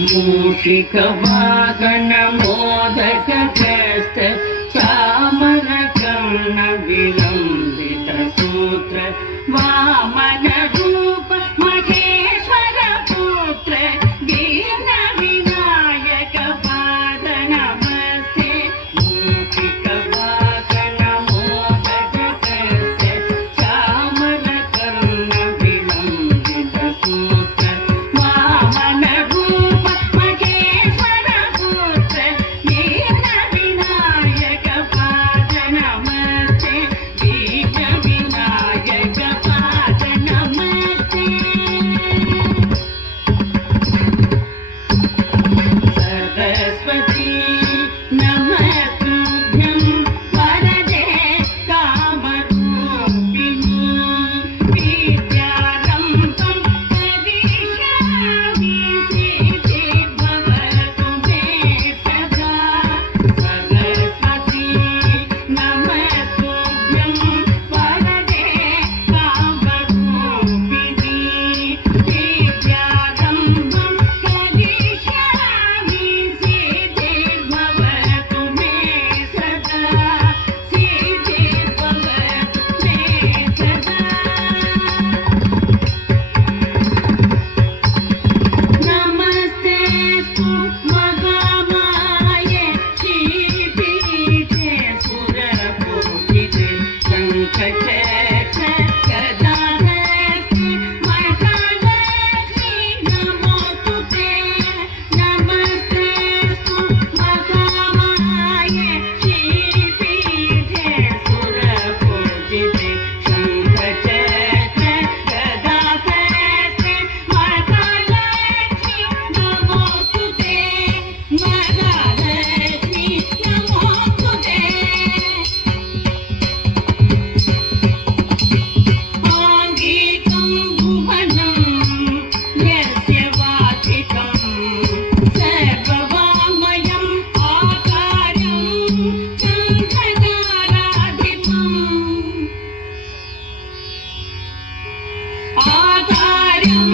मूषिक वाहन मोदक हस्त चामर कर्ण विलंबित सूत्र वामन रूप महेश्वर पुत्र दीन विनायक पाद नमस्ते मूषिक वाहन मोदक हस्त चामर कर्ण विलंबित सूत्र वामन रूप महेश्वर पुत्र दीन विनायक पाद नमस्ते दीन विनायक पाद नमस्ते सरस्वती नमस्तुभ्यं वरदे कामरूपिणी विद्यारम्भं करिष्यामि सिद्धिर्भवतु मे सदा सरस्वती नमस्तुभ्यं वरदे कामरूपिणी विद्यारम्भं करिष्यामि सिद्धिर्भवतु मे सदा सिद्धिर्भवतु मे सदा नमस्तेस्तु महामाये श्रीपीठे सुरपूजिते शङ्खचक्र गदाधरस्ते महालक्ष्मी नमोस्तुते नमस्तेस्तु महामाये श्रीपीठे सुरपूजिते शङ्खचक्र गदाधरस्ते महालक्ष्मी नमोस्तुते महालक्ष्मी नमोस्तुते आङ्गिकं भुवनं यस्य वाचिकं सर्ववाङ्मयम् आकारं चन्द्रताराधिपम् आकारं